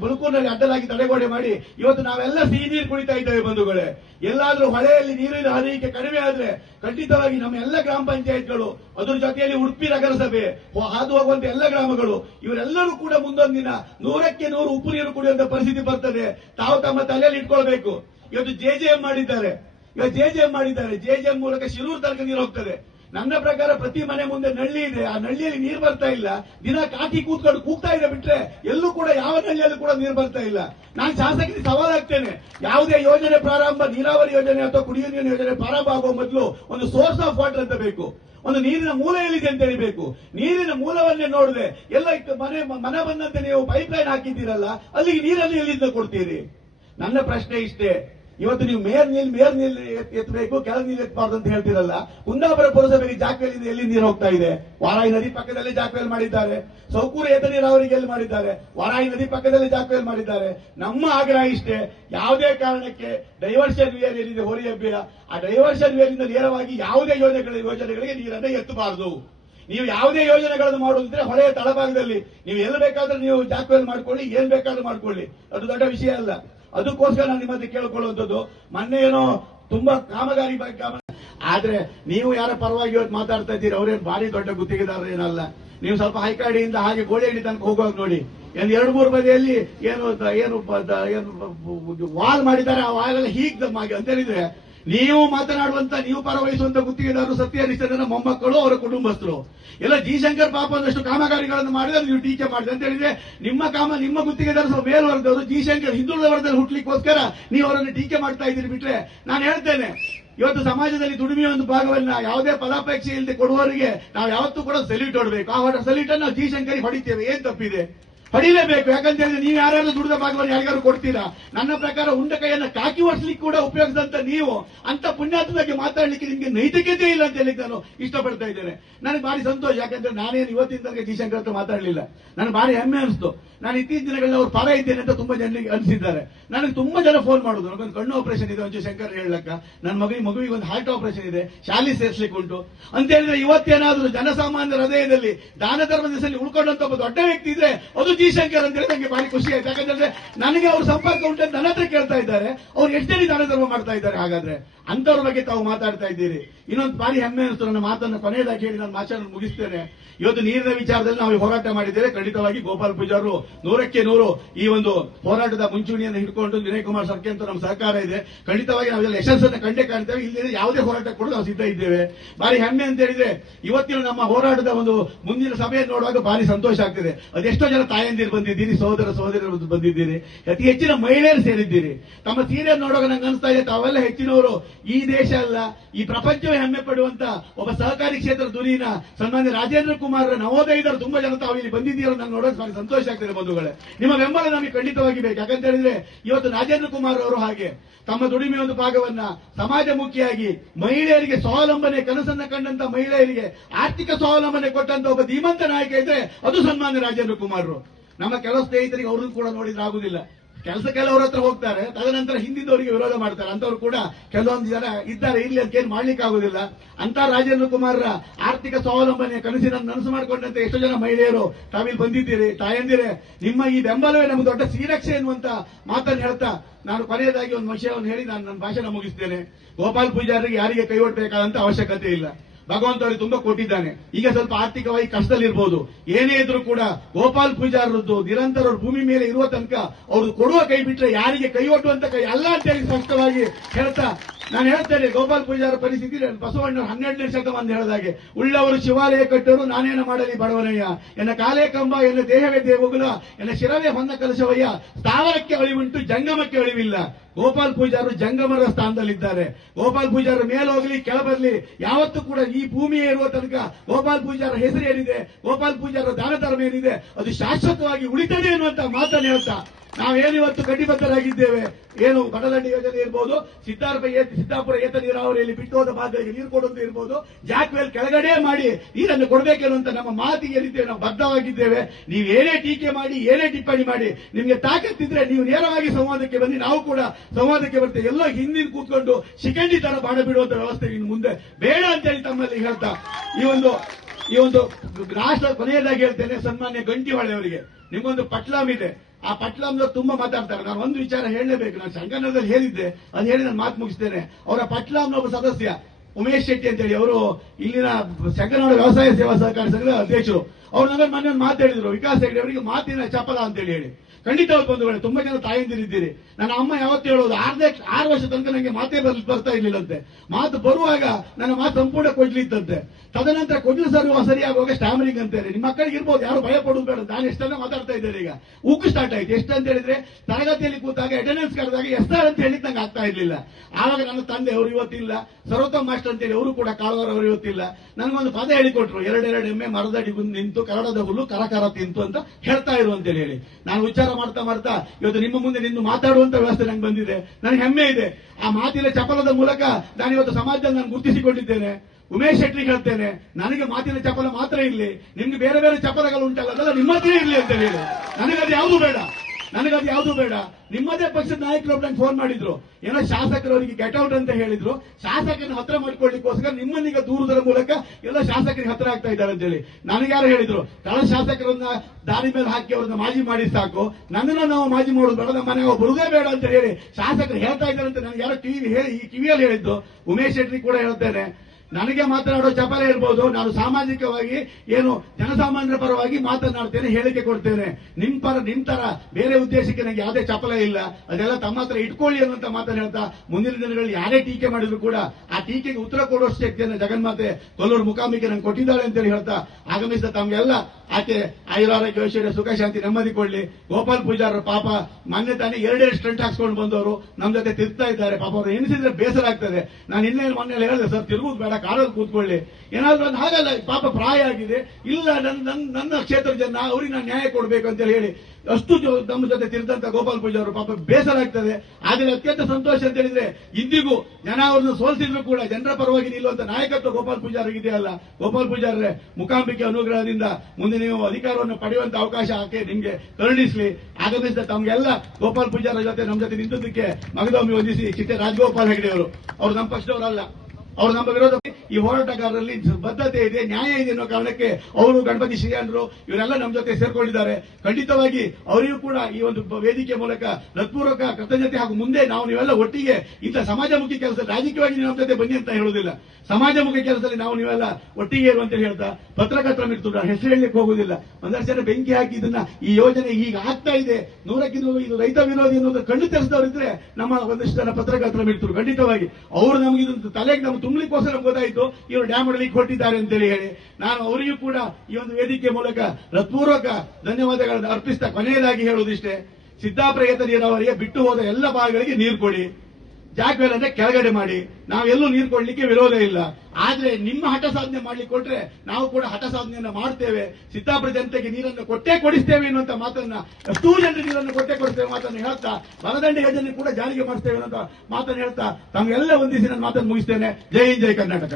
ಬಳುಕೂರಿನಲ್ಲಿ ಅಡ್ಡಲಾಗಿ ತಡೆಗೋಡೆ ಮಾಡಿ ಇವತ್ತು ನಾವೆಲ್ಲ ಸಿಹಿ ನೀರು ಕುಡಿತಾ ಇದ್ದೇವೆ ಬಂಧುಗಳೇ. ಎಲ್ಲಾದ್ರೂ ಹೊಳೆಯಲ್ಲಿ ನೀರಿನ ಹರಿವಿಕೆ ಕಡಿಮೆ ಆದ್ರೆ ಖಂಡಿತವಾಗಿ ನಮ್ಮ ಎಲ್ಲ ಗ್ರಾಮ ಪಂಚಾಯತ್ಗಳು, ಅದ್ರ ಜೊತೆಯಲ್ಲಿ ಉಡುಪಿ ನಗರಸಭೆ, ಹಾದು ಹೋಗುವಂತ ಎಲ್ಲ ಗ್ರಾಮಗಳು, ಇವರೆಲ್ಲರೂ ಕೂಡ ಮುಂದೊಂದು ದಿನ 100ಕ್ಕೆ 100 ಉಪ್ಪು ನೀರು ಕುಡಿಯುವಂತ ಪರಿಸ್ಥಿತಿ ಬರ್ತದೆ. ತಾವು ತಮ್ಮ ತಲೆಯಲ್ಲಿ ಇಟ್ಕೊಳ್ಬೇಕು. ಇವತ್ತು ಜೆಜೆಎಂ ಮಾಡಿದ್ದಾರೆ. ಜೆಜೆಎಂ ಮೂಲಕ ಶಿರೂರು ತನಕ ನೀರು ಹೋಗ್ತದೆ. ನನ್ನ ಪ್ರಕಾರ ಪ್ರತಿ ಮನೆ ಮುಂದೆ ನಳ್ಳಿ ಇದೆ. ಆ ನಳ್ಳಿಯಲ್ಲಿ ನೀರು ಬರ್ತಾ ಇಲ್ಲ. ದಿನ ಕಾಕಿ ಕೂತ್ಕೊಂಡು ಕೂಗ್ತಾ ಇದೆ ಬಿಟ್ರೆ ಎಲ್ಲೂ ಕೂಡ ಯಾವ ನಳ್ಳಿಯಲ್ಲೂ ಕೂಡ ನೀರು ಬರ್ತಾ ಇಲ್ಲ. ನಾನು ಶಾಸಕರಿಗೆ ಸವಾಲಾಗ್ತೇನೆ, ಯಾವುದೇ ಯೋಜನೆ ಪ್ರಾರಂಭ, ನೀರಾವರಿ ಯೋಜನೆ ಅಥವಾ ಕುಡಿಯುವ ನೀರಿನ ಯೋಜನೆ ಪ್ರಾರಂಭ ಆಗುವ ಮೊದಲು ಒಂದು ಸೋರ್ಸ್ ಆಫ್ ವಾಟರ್ ಅಂತ ಬೇಕು. ಒಂದು ನೀರಿನ ಮೂಲ ಎಲ್ಲಿದೆ ಅಂತ ಹೇಳಬೇಕು. ನೀರಿನ ಮೂಲವನ್ನೇ ನೋಡದೆ ಎಲ್ಲ ಮನೆ ಬಂದಂತೆ ನೀವು ಪೈಪ್ ಲೈನ್ ಹಾಕಿದ್ದೀರಲ್ಲ, ಅಲ್ಲಿಗೆ ನೀರನ್ನು ಎಲ್ಲಿಂದ ಕೊಡ್ತೀರಿ? ನನ್ನ ಪ್ರಶ್ನೆ ಇಷ್ಟೇ. ಇವತ್ತು ನೀವು ಮೇಯರ್ ನೀರು ಎತ್ತಬೇಕು, ಕೆಳಗೆ ನೀರು ಎತ್ತಬಾರ್ದು ಅಂತ ಹೇಳ್ತೀರಲ್ಲ. ಕುಂದಾಪುರ ಪುರಸಭೆಗೆ ಜಾಕ್ವೆಲ್ ಇದೆ, ಎಲ್ಲಿ ನೀರು ಹೋಗ್ತಾ ಇದೆ? ವಾರಾಯಿ ನದಿ ಪಕ್ಕದಲ್ಲಿ ಜಾಕ್ವೆಲ್ ಮಾಡಿದ್ದಾರೆ. ಸೌಕೂರು ಏತ ನೀರಾವರಿಗೆ ಎಲ್ಲಿ ಮಾಡಿದ್ದಾರೆ? ವಾರಾಯಿ ನದಿ ಪಕ್ಕದಲ್ಲಿ ಜಾಕ್ವೆಲ್ ಮಾಡಿದ್ದಾರೆ. ನಮ್ಮ ಆಗ್ರಹ ಇಷ್ಟೇ, ಯಾವುದೇ ಕಾರಣಕ್ಕೆ ಡೈವರ್ಷನ್ ವೇರ್ ಏನಿದೆ ಹೊರೆಯಬ್ಬೆ, ಆ ಡೈವರ್ಷನ್ ವೇರ್ ಇಂದ ನೇರವಾಗಿ ಯಾವುದೇ ಯೋಜನೆಗಳಿಗೆ ನೀರನ್ನು ಎತ್ತಬಾರದು. ನೀವು ಯಾವುದೇ ಯೋಜನೆಗಳನ್ನು ಮಾಡುವುದಿದ್ರೆ ಹೊಳೆಯ ತಳಭಾಗದಲ್ಲಿ ನೀವು ಎಲ್ಲಿ ಬೇಕಾದ್ರೂ ನೀವು ಜಾಕ್ವೆಲ್ ಮಾಡ್ಕೊಳ್ಳಿ, ಏನ್ ಬೇಕಾದ್ರೂ ಮಾಡ್ಕೊಳ್ಳಿ, ಅದು ದೊಡ್ಡ ವಿಷಯ ಅಲ್ಲ. ಅದಕ್ಕೋಸ್ಕರ ನಾನು ನಿಮ್ಮಲ್ಲಿ ಕೇಳಿಕೊಳ್ಳುವಂಥದ್ದು, ಮೊನ್ನೆ ಏನೋ ತುಂಬಾ ಕಾಮಗಾರಿ ಆದ್ರೆ ನೀವು ಯಾರ ಪರವಾಗಿ ಇವತ್ತು ಮಾತಾಡ್ತಾ ಇದ್ದೀರಿ, ಅವರೇನು ಭಾರಿ ದೊಡ್ಡ ಗುತ್ತಿಗೆದಾರರು ಏನಲ್ಲ. ನೀವು ಸ್ವಲ್ಪ ಹೈಕಾಡಿಯಿಂದ ಹಾಗೆ ಗೋಳಿಹಳ್ಳಿ ತನಕ ಹೋಗುವಾಗ ನೋಡಿ, 2-3 ಬದಿಯಲ್ಲಿ ಏನು ವಾಲ್ ಮಾಡಿದ್ದಾರೆ. ಆ ವಾಲ್ ಎಲ್ಲ ಹೀಗೆ ಅಂತ ಹೇಳಿದ್ರೆ ನೀವು ಮಾತನಾಡುವಂತ, ನೀವು ಪರವಹಿಸುವಂತ ಗುತ್ತಿಗೆದಾರರು ಸತ್ಯಹರಿಶ್ಚಂದ್ರನ ಮೊಮ್ಮಕ್ಕಳು, ಅವರ ಕುಟುಂಬಸ್ಥರು ಎಲ್ಲ ಜಿ.ಶಂಕರ್ ಪಾಪ ಒಂದಷ್ಟು ಕಾಮಗಾರಿಗಳನ್ನು ಮಾಡಿದ್ರೆ ನೀವು ಟೀಕೆ ಮಾಡಿದೆ ಅಂತ ಹೇಳಿದ್ರೆ ನಿಮ್ಮ ಗುತ್ತಿಗೆದಾರರು ಮೇಲ್ವರ್ಗದವರು ಜಿ.ಶಂಕರ್ ಹಿಂದುಳಿದ ವರ್ಗದಲ್ಲಿ ಹುಟ್ಲಿಕ್ಕೋಸ್ಕರ ನೀವು ಅವರನ್ನು ಟೀಕೆ ಮಾಡ್ತಾ ಇದ್ದೀರಿ ಬಿಟ್ರೆ, ನಾನು ಹೇಳ್ತೇನೆ ಇವತ್ತು ಸಮಾಜದಲ್ಲಿ ದುಡಿಮೆಯ ಒಂದು ಭಾಗವನ್ನ ಯಾವುದೇ ಫಲಾಪೇಕ್ಷೆ ಇಲ್ಲದೆ ಕೊಡುವವರಿಗೆ ನಾವು ಯಾವತ್ತೂ ಕೂಡ ಸೆಲ್ಯೂಟ್ ಹೊಡಬೇಕು. ಆ ಸೆಲ್ಯೂಟ್ ಅನ್ನು ನಾವು ಜಿ.ಶಂಕರಿಗೆ ಹೊಡಿತೇವೆ. ಏನ್ ತಪ್ಪಿದೆ? ಹೊಡಿಲೇಬೇಕು. ಯಾಕಂತ ಹೇಳಿದ್ರೆ ನೀವು ಯಾರ್ಯಾರು ದುಡಿದ ಭಾಗವನ್ನು ಯಾರಿಗಾರು ಕೊಡ್ತೀರಾ? ನನ್ನ ಪ್ರಕಾರ ಉಂಡ ಕೈಯನ್ನ ಕಾಕಿ ಒಡಿಸ್ಲಿಕ್ಕೆ ಕೂಡ ಉಪಯೋಗಿಸಿದಂತ ನೀವು ಅಂತ ಪುಣ್ಯಾತ್ಮ ಬಗ್ಗೆ ಮಾತಾಡ್ಲಿಕ್ಕೆ ನಿಮ್ಗೆ ನೈತಿಕತೆ ಇಲ್ಲ ಅಂತ ಹೇಳಿ ನಾನು ಇಷ್ಟಪಡ್ತಾ ಇದ್ದೇನೆ. ನನಗೆ ಭಾರಿ ಸಂತೋಷ. ಯಾಕಂದ್ರೆ ನಾನೇನು ಇವತ್ತಿನ ತನಕ ಜಿ.ಶಂಕರ್ ಹತ್ರ ಮಾತಾಡಲಿಲ್ಲ. ನನಗೆ ಭಾರಿ ಹೆಮ್ಮೆ ಅನಿಸ್ತು. ನಾನು ಇತ್ತೀಚಿನ ದಿನಗಳಲ್ಲಿ ಅವ್ರ ಪರ ಇದ್ದೇನೆ ಅಂತ ತುಂಬಾ ಜನರಿಗೆ ಅನಿಸಿದ್ದಾರೆ. ನನಗೆ ತುಂಬಾ ಜನ ಫೋನ್ ಮಾಡುದು, ನನಗೊಂದು ಕಣ್ಣು ಆಪರೇಷನ್ ಇದೆ ಒಂಚೂರು ಶಂಕರ್ ಹೇಳಕ್ಕ, ನನ್ನ ಮಗುವಿಗೆ ಒಂದು ಹಾರ್ಟ್ ಆಪರೇಷನ್ ಇದೆ, ಶಾಲೆ ಸೇರಿಸಲಿಕ್ಕೆ ಉಂಟು ಅಂತ ಹೇಳಿದ್ರೆ ಇವತ್ತೇನಾದ್ರೂ ಜನಸಾಮಾನ್ಯರ ಹೃದಯದಲ್ಲಿ ದಾನ ಧರ್ಮ ದಿಸಲ್ಲಿ ಉಳ್ಕೊಂಡಂತ ಒಬ್ಬ ದೊಡ್ಡ ವ್ಯಕ್ತಿ ಇದ್ರೆ ಅದು ಜಿ.ಶಂಕರ್ ಅಂತ ಹೇಳಿ ನನಗೆ ಭಾರಿ ಖುಷಿ ಆಯ್ತು. ಯಾಕಂದ್ರೆ ನನಗೆ ಅವ್ರ ಸಂಪರ್ಕ ಉಂಟು ಅಂತ ನನ್ನ ಹತ್ರ ಕೇಳ್ತಾ ಇದ್ದಾರೆ. ಅವ್ರು ಎಷ್ಟೇ ದಾನ ಧರ್ಮ ಮಾಡ್ತಾ ಇದ್ದಾರೆ. ಹಾಗಾದ್ರೆ ಅಂತವ್ರ ಬಗ್ಗೆ ತಾವು ಮಾತಾಡ್ತಾ ಇದ್ದೀರಿ. ಇನ್ನೊಂದು ಭಾರಿ ಹೆಮ್ಮೆ ಅನಿಸ್ತು. ನನ್ನ ಮಾತನ್ನು ಕೊನೆಯದಾಗಿ ಹೇಳಿ ನಾನು ಮಾತನ್ನು ಮುಗಿಸ್ತೇನೆ. ಇವತ್ತು ನೀರಿನ ವಿಚಾರದಲ್ಲಿ ನಾವು ಹೋರಾಟ ಮಾಡಿದ್ದೇವೆ. ಖಂಡಿತವಾಗಿ ಗೋಪಾಲ್ ಪೂಜಾರು 100ಕ್ಕೆ 100 ಈ ಒಂದು ಹೋರಾಟದ ಮುಂಚೂಣಿಯನ್ನು ಹಿಡ್ಕೊಂಡು ವಿನಯ್ ಕುಮಾರ್ ಸರ್ಕಿ ಅಂತ ನಮ್ಮ ಸಹಕಾರ ಇದೆ. ಖಂಡಿತವಾಗಿ ನಾವೆಲ್ಲ ಯಶಸ್ಸನ್ನು ಕಂಡೇ ಕಾಣ್ತೇವೆ. ಇಲ್ಲಿ ಯಾವುದೇ ಹೋರಾಟ ಕೂಡ ನಾವು ಸಿದ್ಧ ಇದ್ದೇವೆ. ಭಾರಿ ಹೆಮ್ಮೆ ಅಂತ ಹೇಳಿದ್ರೆ ಇವತ್ತಿನ ನಮ್ಮ ಹೋರಾಟದ ಒಂದು ಮುಂದಿನ ಸಭೆಯನ್ನು ನೋಡುವಾಗ ಭಾರಿ ಸಂತೋಷ ಆಗ್ತಿದೆ. ಅದೆಷ್ಟೋ ಜನ ತಾಯಿ ತಾಯಂದಿರು ಬಂದಿದ್ದೀರಿ, ಸಹೋದರ ಸಹೋದರಿಯರು ಬಂದಿದ್ದೀರಿ, ಅತಿ ಹೆಚ್ಚಿನ ಮಹಿಳೆಯರು ಸೇರಿದ್ದೀರಿ. ತಮ್ಮ ಸೀರೆ ನೋಡುವಾಗ ನಂಗೆ ಅನಿಸ್ತಾ ಇದೆ ತಾವೆಲ್ಲ ಹೆಚ್ಚಿನವರು ಈ ದೇಶ ಅಲ್ಲ ಈ ಪ್ರಪಂಚವೇ ಹೆಮ್ಮೆ ಪಡುವಂತ ಒಬ್ಬ ಸಹಕಾರಿ ಕ್ಷೇತ್ರ ಧುರೀನ ಸನ್ಮಾನ್ಯ ರಾಜೇಂದ್ರ ಕುಮಾರ್ ನವೋದಯದರು ತುಂಬಾ ಜನ ತಾವು ಇಲ್ಲಿ ಬಂದಿದ್ದೀರೋ ನಂಗೆ ನೋಡೋಕೆ ನನಗೆ ಸಂತೋಷ ಆಗ್ತದೆ ಬಂಧುಗಳೇ. ನಿಮ್ಮ ಬೆಂಬಲ ನಮಗೆ ಖಂಡಿತವಾಗಿ ಬೇಕು. ಯಾಕಂತ ಹೇಳಿದ್ರೆ ಇವತ್ತು ರಾಜೇಂದ್ರ ಕುಮಾರ್ ಅವರು ಹಾಗೆ ತಮ್ಮ ದುಡಿಮೆ ಒಂದು ಭಾಗವನ್ನ ಸಮಾಜಮುಖಿಯಾಗಿ ಮಹಿಳೆಯರಿಗೆ ಸ್ವಾವಲಂಬನೆ ಕನಸನ್ನ ಕಂಡಂತ ಮಹಿಳೆಯರಿಗೆ ಆರ್ಥಿಕ ಸ್ವಾವಲಂಬನೆ ಕೊಟ್ಟಂತ ಒಬ್ಬ ಧೀಮಂತ ನಾಯಕ ಇದ್ರೆ ಅದು ಸನ್ಮಾನ್ಯ ರಾಜೇಂದ್ರ ಕುಮಾರ್. ನಮ್ಮ ಕೆಲವು ಸ್ನೇಹಿತರಿಗೆ ಅವ್ರನ್ನು ಕೂಡ ನೋಡಿದ್ರೆ ಆಗುದಿಲ್ಲ, ಕೆಲಸಕ್ಕೆಲ್ಲ ಅವ್ರ ಹತ್ರ ಹೋಗ್ತಾರೆ, ತದನಂತರ ಹಿಂದಿದ್ದವರಿಗೆ ವಿರೋಧ ಮಾಡ್ತಾರೆ. ಅಂತವ್ರು ಕೂಡ ಕೆಲವೊಂದು ಜನ ಇದ್ದಾರೆ, ಇಲ್ಲಿ ಅಂತ ಏನ್ ಮಾಡ್ಲಿಕ್ಕೆ ಆಗುದಿಲ್ಲ. ಅಂತ ರಾಜೇಂದ್ರ ಕುಮಾರ್ರ ಆರ್ಥಿಕ ಸ್ವಾವಲಂಬನೆ ಕನಸಿನ ನನಸು ಮಾಡಿಕೊಂಡಂತೆ ಎಷ್ಟೋ ಜನ ಮಹಿಳೆಯರು ತಾವಿಲ್ಲಿ ಬಂದಿದ್ದೀರಿ. ತಾಯಂದಿರೆ, ನಿಮ್ಮ ಈ ಬೆಂಬಲವೇ ನಮ್ಗೆ ದೊಡ್ಡ ಶ್ರೀರಕ್ಷೆ ಎನ್ನುವಂತ ಮಾತನ್ನು ಹೇಳ್ತಾ ನಾನು ಕೊನೆಯದಾಗಿ ಒಂದು ವಿಷಯವನ್ನು ಹೇಳಿ ನಾನು ನನ್ನ ಭಾಷಣ ಮುಗಿಸ್ತೇನೆ. ಗೋಪಾಲ್ ಪೂಜಾರಿಗೆ ಯಾರಿಗೆ ಕೈ ಒಡ್ಡಬೇಕಾದಂತ ಅವಶ್ಯಕತೆ ಇಲ್ಲ. ಭಗವಂತ ಅವರಿಗೆ ತುಂಬಾ ಕೊಟ್ಟಿದ್ದಾನೆ. ಈಗ ಸ್ವಲ್ಪ ಆರ್ಥಿಕವಾಗಿ ಕಷ್ಟದಲ್ಲಿರ್ಬೋದು, ಏನೇ ಇದ್ರೂ ಕೂಡ ಗೋಪಾಲ್ ಪೂಜಾರದ್ದು ನಿರಂತರ ಅವ್ರ ಭೂಮಿ ಮೇಲೆ ಇರುವ ತನಕ ಅವ್ರು ಕೊಡುವ ಕೈ ಬಿಟ್ರೆ ಯಾರಿಗೆ ಕೈ ಒಡ್ಡುವಂತ ಕೈ ಅಲ್ಲ ಅಂತ ಹೇಳಿ ಸ್ಪಷ್ಟವಾಗಿ ಹೇಳ್ತಾ ನಾನು ಹೇಳ್ತೇನೆ. ಗೋಪಾಲ್ ಪೂಜಾರ ಪರಿಸ್ಥಿತಿ ಬಸವಣ್ಣವರು 12ನೇ ಶತಮಾನ ಹೇಳಿದಾಗೆ, ಉಳ್ಳವರು ಶಿವಾಲಯ ಕಟ್ಟರು ನಾನೇನ ಮಾಡಲಿ ಬಡವನಯ್ಯ, ಎನ್ನ ಕಾಲೇ ಕಂಬ ಎನ್ನ ದೇಹವೇ ದೇವಗುಲ ಎನ್ನ ಶಿರವೇ ಹೊನ್ನ ಕಲಶವಯ್ಯ, ಸ್ಥಾವರಕ್ಕೆ ಅಳಿವುಂಟು ಜಂಗಮಕ್ಕೆ ಅಳಿವಿಲ್ಲ. ಗೋಪಾಲ್ ಪೂಜಾರು ಜಂಗಮರ ಸ್ಥಾನದಲ್ಲಿದ್ದಾರೆ. ಗೋಪಾಲ್ ಪೂಜಾರ ಮೇಲೋಗ್ಲಿ ಕೆಳಬರ್ಲಿ ಯಾವತ್ತೂ ಕೂಡ ಈ ಭೂಮಿಯೇ ಇರುವ ತನಕ ಗೋಪಾಲ್ ಪೂಜಾರ ಹೆಸರು ಏನಿದೆ, ಗೋಪಾಲ್ ಪೂಜಾರ ದಾನ ಧರ್ಮ ಏನಿದೆ ಅದು ಶಾಶ್ವತವಾಗಿ ಉಳಿತದೆ ಎನ್ನುವಂತ ಮಾತನ್ನು ಹೇಳ್ತಾ ನಾವೇನಿವತ್ತು ಕಟಿಬದ್ಧರಾಗಿದ್ದೇವೆ. ಏನು ಬಡದಂಡಿ ಯೋಜನೆ ಇರ್ಬೋದು, ಸಿದ್ದಾಪುರ ಏತ ನೀರಾವರಿಯಲ್ಲಿ ಬಿಟ್ಟು ಹೋದ ಭಾಗಗಳಿಗೆ ನೀರು ಕೊಡೋದು ಇರ್ಬೋದು, ಜಾಕ್ವೆಲ್ ಕೆಳಗಡೆ ಮಾಡಿ ನೀರನ್ನು ಕೊಡಬೇಕೆನ್ನುವಂತ ನಮ್ಮ ಮಾತಿಗೆ ಏನಿದ್ದೇವೆ ನಾವು ಬದ್ಧವಾಗಿದ್ದೇವೆ. ನೀವು ಏನೇ ಟೀಕೆ ಮಾಡಿ ಏನೇ ಟಿಪ್ಪಣಿ ಮಾಡಿ ನಿಮಗೆ ತಾಕತ್ತಿದ್ರೆ ನೀವು ನೇರವಾಗಿ ಸಂವಾದಕ್ಕೆ ಬನ್ನಿ, ನಾವು ಕೂಡ ಸಂವಾದಕ್ಕೆ ಬರ್ತೇವೆ. ಎಲ್ಲೋ ಹಿಂದಿನ ಕೂತ್ಕೊಂಡು ಶಿಖಂಡಿ ತರ ಬಾಡ ಬಿಡುವಂತ ವ್ಯವಸ್ಥೆ ಇನ್ನು ಮುಂದೆ ಬೇಡ ಅಂತೇಳಿ ತಮ್ಮಲ್ಲಿ ಹೇಳ್ತಾ ಈ ಒಂದು ರಾಷ್ಟ್ರ ಕೊನೆಯದಾಗಿ ಹೇಳ್ತೇನೆ. ಸನ್ಮಾನ್ಯ ಗಂಟಿವಾಳೆ ಅವರಿಗೆ ನಿಮ್ಗೊಂದು ಪಟ್ಲಾಮ್ ಇದೆ, ಆ ಪಟ್ಲಾಮ್ನವ್ರು ತುಂಬಾ ಮಾತಾಡ್ತಾರೆ. ನಾನು ಒಂದು ವಿಚಾರ ಹೇಳಲೇಬೇಕು, ನಾನು ಸಂಗನದಲ್ಲಿ ಹೇಳಿದ್ದೆ, ಅದು ಹೇಳಿ ನಾನು ಮಾತು ಮುಗಿಸ್ತೇನೆ. ಅವರ ಪಟ್ಲಾಮ್ನ ಒಬ್ಬ ಸದಸ್ಯ ಉಮೇಶ್ ಶೆಟ್ಟಿ ಅಂತೇಳಿ ಅವರು ಇಲ್ಲಿನ ಶಂಕರನಾಡು ವ್ಯವಸಾಯ ಸೇವಾ ಸಹಕಾರಿ ಸಂಘದ ಅಧ್ಯಕ್ಷರು. ಅವ್ರು ನನ್ನ ಮೊನ್ನೆ ಮಾತು ಹೇಳಿದ್ರು, ವಿಕಾಸ್ ಹೆಗ್ಡೆ ಅವರಿಗೆ ಮಾತಿನ ಚಪಲ ಅಂತೇಳಿ ಹೇಳಿ. ಖಂಡಿತವಾಗಿ ಬಂಧುಗಳೇ, ತುಂಬಾ ಜನ ತಾಯಂದಿರಿದ್ದೀರಿ. ನನ್ನ ಅಮ್ಮ ಯಾವತ್ತು ಹೇಳೋದು 6 ವರ್ಷ ತನಕ ನನಗೆ ಮಾತೇ ಬರ್ತಾ ಇರ್ಲಿಲ್ಲಂತೆ. ಮಾತು ಬರುವಾಗ ನನ್ನ ಮಾತು ಸಂಪೂರ್ಣ ಕೊಡ್ಲಿತ್ತಂತೆ. ತದನಂತರ ಕೊಡ್ಲು ಸರಿಯಾಗುವಾಗ ಸ್ಟಾಮರಿಂಗ್ ಅಂತೇಳಿ ನಿಮ್ಮ ಮಕ್ಕಳಿಗೆ ಇರ್ಬೋದು, ಯಾರು ಭಯ ಪಡುವುದು ಬೇಡ. ನಾನು ಎಷ್ಟೆಲ್ಲ ಮಾತಾಡ್ತಾ ಇದ್ದೇನೆ. ಈಗ ಉಕ್ಕು ಸ್ಟಾರ್ಟ್ ಆಯ್ತು. ಎಷ್ಟಂತ ಹೇಳಿದ್ರೆ ತರಗತಿಯಲ್ಲಿ ಕೂತಾಗ ಅಟೆಂಡೆನ್ಸ್ ಕರೆದಾಗ ಎಸ್ಆರ್ ಅಂತ ಹೇಳಿಕ್ ನಂಗೆ ಆಗ್ತಾ ಇರ್ಲಿಲ್ಲ. ಆವಾಗ ನನ್ನ ತಂದೆ ಅವರು ಇವತ್ತಿಲ್ಲ, ಸರ್ವೋತ್ತಮ್ ಮಾಸ್ಟರ್ ಅಂತೇಳಿ ಅವರು ಕೂಡ ಕಾಳವರ ಅವರು ಇವತ್ತಿಲ್ಲ. ನನಗೊಂದು ಪದ ಹೇಳಿಕೊಟ್ರು, 2 ಎಮ್ಮೆ ಮರದಡಿ ನಿಂತು ಕರಡದ ಹುಲ್ಲು ಕರ ತಿಂತು ಅಂತ ಹೇಳ್ತಾ ಇರು ಅಂತೇಳಿ ಹೇಳಿ. ನಾನು ವಿಚಾರ ಮಾಡ್ತಾ ಇವತ್ತು ನಿಮ್ಮ ಮುಂದೆ ನಿಂತು ಮಾತಾಡುವಂತ ವ್ಯವಸ್ಥೆ ನಂಗೆ ಬಂದಿದೆ. ನನಗೆ ಹೆಮ್ಮೆ ಇದೆ. ಆ ಮಾತಿನ ಚಪಲದ ಮೂಲಕ ನಾನು ಇವತ್ತು ಸಮಾಜದಲ್ಲಿ ನಾನು ಗುರುತಿಸಿಕೊಂಡಿದ್ದೇನೆ. ಉಮೇಶ್ ಶೆಟ್ರಿಗೆ ಹೇಳ್ತೇನೆ, ನನಗೆ ಮಾತಿನ ಚಪಲ ಮಾತ್ರ ಇರಲಿ, ನಿಮ್ಗೆ ಬೇರೆ ಬೇರೆ ಚಪಲಗಳು ಉಂಟಲ್ಲ ಅದೆಲ್ಲ ನಿಮ್ಮದೇ ಇರಲಿ ಅಂತ ಹೇಳಿ. ನನಗದು ಯಾವುದು ಬೇಡ. ನಿಮ್ಮದೇ ಪಕ್ಷದ ನಾಯಕರು ನಂಗೆ ಫೋನ್ ಮಾಡಿದ್ರು, ಏನೋ ಶಾಸಕರವರಿಗೆ ಗೆಟ್ ಔಟ್ ಅಂತ ಹೇಳಿದ್ರು. ಶಾಸಕರನ್ನ ಹತ್ರ ಮಾಡ್ಕೊಳ್ಳಿಕ್ಕೋಸ್ಕರ ನಿಮ್ಮನ್ನೀಗ ದೂರುವುದರ ಮೂಲಕ ಎಲ್ಲ ಶಾಸಕರಿಗೆ ಹತ್ರ ಆಗ್ತಾ ಇದ್ದಾರೆ ಅಂತ ಹೇಳಿ. ನನಗ್ಯಾರು ಹೇಳಿದ್ರು, ಕಳ ಶಾಸಕರನ್ನ ದಾರಿ ಮೇಲೆ ಹಾಕಿ ಅವ್ರನ್ನ ಮಾಜಿ ಮಾಡಿ ಸಾಕು, ನನ್ನನ್ನು ನಾವು ಮಾಜಿ ಮಾಡೋದು ಬೇಡ, ನಮ್ಮ ಮನೆಗೆ ಬರುವುದೇ ಬೇಡ ಅಂತ ಹೇಳಿ ಶಾಸಕರು ಹೇಳ್ತಾ ಇದ್ದಾರೆ ಅಂತ ನನಗೆ ಯಾರೋ ಕಿವಿಯಲ್ಲಿ ಹೇಳಿದ್ದು. ಉಮೇಶ್ ಶೆಟ್ಟಿ ಕೂಡ ಹೇಳ್ತೇನೆ, ನನಗೆ ಮಾತನಾಡೋ ಚಪಲ ಇರ್ಬೋದು, ನಾನು ಸಾಮಾಜಿಕವಾಗಿ ಏನು ಜನಸಾಮಾನ್ಯರ ಪರವಾಗಿ ಮಾತನಾಡ್ತೇನೆ, ಹೇಳಿಕೆ ಕೊಡ್ತೇನೆ. ನಿಮ್ ತರ ಬೇರೆ ಉದ್ದೇಶಕ್ಕೆ ನನಗೆ ಯಾವುದೇ ಚಪಲ ಇಲ್ಲ. ಅದೆಲ್ಲ ತಮ್ಮ ಹತ್ರ ಇಟ್ಕೊಳ್ಳಿ ಅನ್ನುವಂತ ಮಾತನ್ನು ಹೇಳ್ತಾ, ಮುಂದಿನ ದಿನಗಳಲ್ಲಿ ಯಾರೇ ಟೀಕೆ ಮಾಡಿದ್ರು ಕೂಡ ಆ ಟೀಕೆಗೆ ಉತ್ತರ ಕೊಡುವಷ್ಟು ಶಕ್ತಿಯನ್ನು ಜಗನ್ಮಾತೆ ಕೊಲ್ಲೂರು ಮುಖಾಂಬಿಕೆ ನಂಗೆ ಕೊಟ್ಟಿದ್ದಾಳೆ ಅಂತೇಳಿ ಹೇಳ್ತಾ ಆಗಮಿಸಿದ ತಮ್ಗೆಲ್ಲ ಆಕೆ ಆಯುರಾರೋಗ್ಯ ಐಶ್ವರ್ಯ ಸುಖ ಶಾಂತಿ ನೆಮ್ಮದಿ ಕೊಡ್ಲಿ. ಗೋಪಾಲ್ ಪೂಜಾರ ಪಾಪ ಮೊನ್ನೆ ತಾನೇ 2 ಸ್ಟಂಟ್ ಹಾಕ್ಸ್ಕೊಂಡು ಬಂದವರು ನಮ್ಮ ಜೊತೆ ತಿರ್ತಾ ಇದ್ದಾರೆ. ಪಾಪ ಅವರು ಎನಿಸಿದ್ರೆ ಬೇಸರ ಆಗ್ತದೆ. ನಾನು ಇನ್ನೇನು ಮೊನ್ನೆ ಹೇಳಿದೆ, ಸರ್ ತಿರುಗುದು ಬೇಡ, ಕಾರಲ್ಲಿ ಕೂತ್ಕೊಳ್ಳಿ ಏನಾದ್ರು ಒಂದು. ಹಾಗಲ್ಲ, ಪಾಪ ಪ್ರಾಯ ಆಗಿದೆ, ಇಲ್ಲ ನನ್ನ ಕ್ಷೇತ್ರದ ಜನ ಅವ್ರಿಗೆ ನಾನು ನ್ಯಾಯ ಕೊಡಬೇಕು ಅಂತ ಹೇಳಿ ಅಷ್ಟು ನಮ್ಮ ಜೊತೆ ತಿರುದಂತ ಗೋಪಾಲ್ ಪೂಜಾರು ಪಾಪ ಬೇಸರ ಆಗ್ತದೆ. ಆದರೆ ಅತ್ಯಂತ ಸಂತೋಷ ಅಂತ ಹೇಳಿದ್ರೆ ಇಂದಿಗೂ ಜನ ಅವ್ರನ್ನ ಸೋಲಿಸಿದ್ರು ಕೂಡ ಜನರ ಪರವಾಗಿ ನಿಲ್ಲುವಂತ ನಾಯಕತ್ವ ಗೋಪಾಲ್ ಪೂಜಾರಿಗೆ ಇದೆಯಲ್ಲ. ಗೋಪಾಲ್ ಪೂಜಾರ್ರೆ ಮುಖಾಂಬಿಕೆ ಅನುಗ್ರಹದಿಂದ ಮುಂದೆ ನೀವು ಅಧಿಕಾರವನ್ನು ಪಡೆಯುವಂತ ಅವಕಾಶ ಆಕೆ ನಿಮ್ಗೆ ಕರುಣಿಸಲಿ. ಆಗಮಿಸಿದ ತಮ್ಗೆಲ್ಲ ಗೋಪಾಲ್ ಪೂಜಾರ ಜೊತೆ ನಮ್ಮ ಜೊತೆ ನಿಂತದಕ್ಕೆ ಮಗದೊಮ್ಮೆ ವಂದಿಸಿ. ಚಿಟ್ಟೆ ರಾಜಗೋಪಾಲ್ ಹೆಗಡೆ ಅವರು ನಮ್ಮ ಪಕ್ಷದವರಲ್ಲ, ಅವರು ನಮ್ಮ ವಿರೋಧ. ಈ ಹೋರಾಟಗಾರರಲ್ಲಿ ಬದ್ಧತೆ ಇದೆ, ನ್ಯಾಯ ಇದೆ ಅನ್ನೋ ಕಾರಣಕ್ಕೆ ಅವರು ಗಣಪತಿ ಶ್ರೀಯಾನ್ರು ಇವರೆಲ್ಲ ನಮ್ಮ ಜೊತೆ ಸೇರ್ಕೊಂಡಿದ್ದಾರೆ. ಖಂಡಿತವಾಗಿ ಅವರಿಗೂ ಕೂಡ ಈ ಒಂದು ವೇದಿಕೆ ಮೂಲಕ ಹೃತ್ಪೂರ್ವಕ ಕೃತಜ್ಞತೆ. ಹಾಗೂ ಮುಂದೆ ನೀವೆಲ್ಲ ಒಟ್ಟಿಗೆ ಇಂಥ ಸಮಾಜಮುಖಿ ಕೆಲಸ, ರಾಜಕೀಯವಾಗಿ ನಮ್ಮ ಜೊತೆ ಬನ್ನಿ ಅಂತ ಹೇಳುವುದಿಲ್ಲ, ಸಮಾಜಮುಖಿ ಕೆಲಸದಲ್ಲಿ ನೀವೆಲ್ಲ ಒಟ್ಟಿಗೆ ಇರುವಂತ ಹೇಳ್ತಾ ಪತ್ರಕರ್ತರ ಮಿತ್ರರು ಹೆಸರು ಹೇಳಲಿಕ್ಕೆ ಹೋಗುದಿಲ್ಲ. ಒಂದಷ್ಟು ಜನ ಬೆಂಕಿ ಹಾಕಿ ಇದನ್ನ ಈ ಯೋಜನೆ ಈಗ ಆಗ್ತಾ ಇದೆ 100ಕ್ಕೆ 100 ಇದು ರೈತ ವಿರೋಧಿ ಅನ್ನೋದು ಕಣ್ಣು ತೆರೆಸಿದವರಿದ್ರೆ ನಮ್ಮ ಒಂದಷ್ಟು ಜನ ಪತ್ರಕರ್ತರ ಮಿತ್ರರು ಖಂಡಿತವಾಗಿ ಅವರು ನಮಗೆ ಇದನ್ನು ತಲೆಗೆ ನಮ್ಗೆ ತುಂಬಲಿಕ್ಕೋಸ್ಕರ ಗೊತ್ತಾಯ್ತು. ಇಟ್ಟು ಇವರು ಡ್ಯಾಮ್ ಹೊಡಲಿಕ್ಕೆ ಹೊರಟಿದ್ದಾರೆ ಅಂತೇಳಿ ಹೇಳಿ ನಾನು ಅವರಿಗೂ ಕೂಡ ಈ ಒಂದು ವೇದಿಕೆ ಮೂಲಕ ಹೃತ್ಪೂರ್ವಕ ಧನ್ಯವಾದಗಳನ್ನು ಅರ್ಪಿಸ್ತಾ ಕೊನೆಯದಾಗಿ ಹೇಳುವುದಿಷ್ಟೇ, ಸಿದ್ದಾಪುರ ಏತ ನೀರಾವರಿಗೆ ಬಿಟ್ಟು ಹೋದ ಎಲ್ಲ ಭಾಗಗಳಿಗೆ ನೀರು ಕೊಡಿ, ಜಾಗವೆಲ್ ಅಂದ್ರೆ ಕೆಳಗಡೆ ಮಾಡಿ, ನಾವೆಲ್ಲೂ ನೀರು ಕೊಡ್ಲಿಕ್ಕೆ ವಿರೋಧ ಇಲ್ಲ. ಆದ್ರೆ ನಿಮ್ಮ ಹಠ ಸಾಧನೆ ಮಾಡ್ಲಿಕ್ಕೆ ಕೊಟ್ರೆ ನಾವು ಕೂಡ ಹಠ ಸಾಧನೆಯನ್ನ ಮಾಡ್ತೇವೆ, ಸಿದ್ದಾಪುರ ಜನತೆಗೆ ನೀರನ್ನು ಕೊಟ್ಟೇ ಕೊಡಿಸ್ತೇವೆ ಎನ್ನುವಂತ ಮಾತನ್ನ, ಎಷ್ಟೋ ಜನರಿಗೆ ನೀರನ್ನು ಕೊಟ್ಟೇ ಕೊಡಿಸ್ತೇವೆ ಮಾತನ್ನು ಹೇಳ್ತಾ ಬಲದಂಡೆ ಯೋಜನೆ ಕೂಡ ಜಾರಿಗೆ ಮಾಡಿಸ್ತೇವೆ ಅನ್ನೋ ಮಾತನ್ನು ಹೇಳ್ತಾ ತಮ್ಗೆಲ್ಲ ಒಂದಿಸಿ ನನ್ನ ಮಾತನ್ನು ಮುಗಿಸ್ತೇನೆ. ಜೈ ಹಿಂದ್, ಜೈ ಕರ್ನಾಟಕ.